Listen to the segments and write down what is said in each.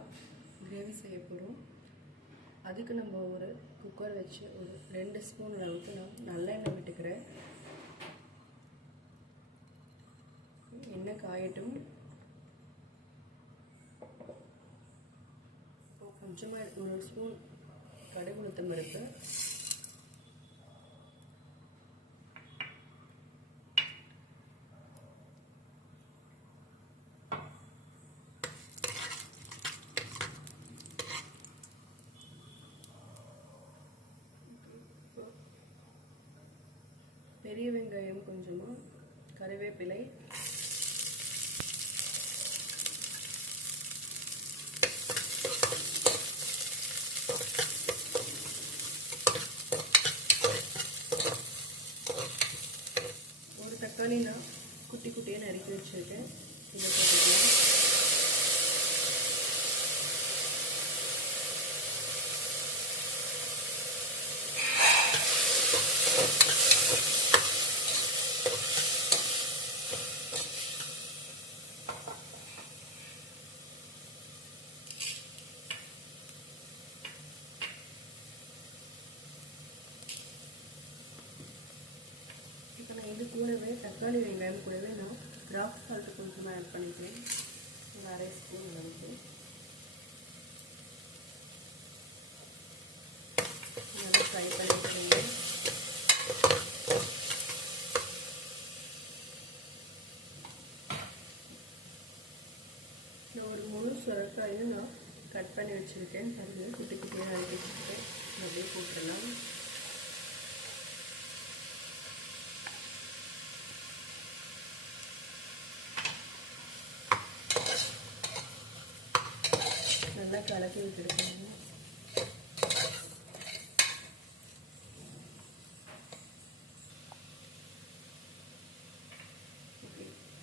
சுரக்காய் கிரேவி செய்ய போகிறோம். அதுக்கு நம்ம ஒரு குக்கர் வச்சு ஒரு 2 ஸ்பூன் அளவுக்கு நான் நல்லெண்ணெய் விட்டுக்கிறேன். எண்ணெய் காயட்டும். கொஞ்சமாக 1 ஸ்பூன் கடுகு உளுத்தம் பருப்பு, பெரிய வெங்காயம் கொஞ்சமாக, கறிவேப்பிலை, ஒரு தக்காளி நான் குட்டி குட்டியாக நறுக்கி வச்சுருக்கேன். இதை போட்டுக்கலாம். இப்போ நான் இது கூடவே தக்காளி வெங்காயம் கூடவே நான் ராக் சால்ட்டு கொஞ்சமாக ஆட் பண்ணிக்கிறேன். அரை ஸ்பூன் அளவுக்கு நல்லா ஃப்ரை பண்ணிக்கிறேங்க. நான் ஒரு 3 சுரக்காயும் நான் கட் பண்ணி வச்சுருக்கேன். பாருங்கள், குட்டி குட்டியாக நறுக்கி வச்சுருக்கேன். அப்படியே போட்டுடலாம். நல்லா கலக்கி விட்டுருக்காங்க.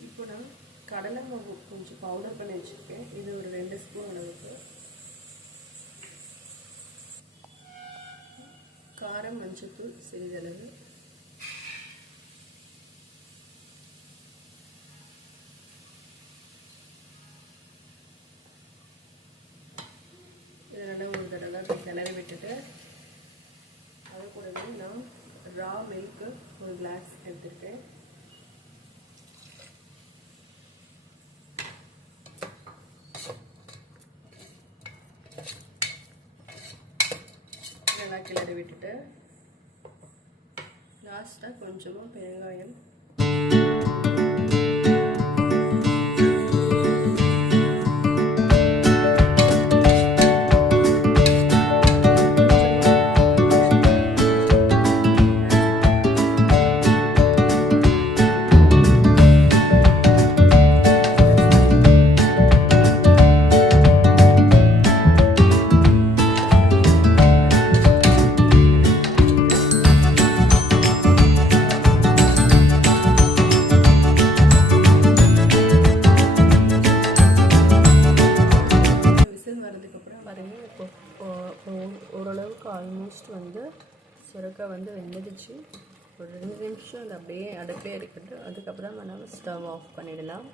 இப்போ நான் கடலை மாவு கொஞ்சம் பவுடர் பண்ணி வச்சுருக்கேன். இது ஒரு 2 ஸ்பூன் அளவுக்கு. காரம், மஞ்சத்தூள் சிறிதளவு, இதெல்லாம் ஒரு தடவை கிளறி விட்டுட்டு அது கூடவே நான் ரா மில்க்கு ஒரு கிளாஸ் எடுத்துருக்கேன். நல்லா கிளறி விட்டுட்டு லாஸ்ட்டாக கொஞ்சமாக பெருங்காயம், ஓரளவுக்கு ஆல்மோஸ்ட் வந்து சுரக்காய் வந்து வெந்துடுச்சு. ஒரு 2 நிமிஷம் அது அப்படியே அடுப்பே இருக்கட்டும். அதுக்கப்புறம் நம்ம ஸ்டவ் ஆஃப் பண்ணிடலாம்.